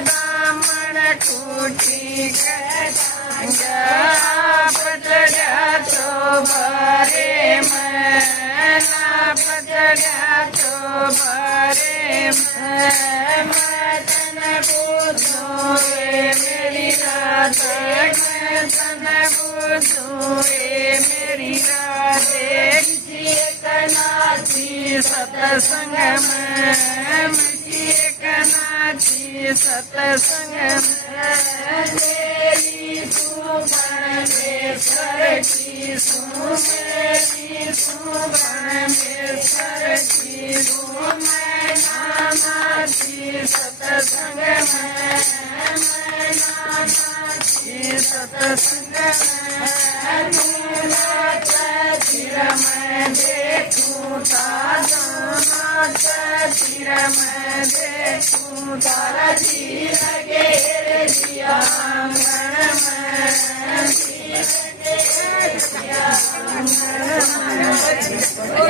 ब्राह्मण खूटी कटांग पतड्या तो भरे मैं पतड्या तो भरे मैं तन पूछूं मेरी राधे मैं तन पूछूं मेरी राधे कनाची सतसंग में कनाची सतसंग में तेरी तू परमेश्वर की सू मेरी तू परमेश्वर की सू मैं नानाची सतसंग में मैं नानाची सतसंग में मेरा चिर मैं देखूं तारा चिर मैं देखूं तारा जी लगे दिया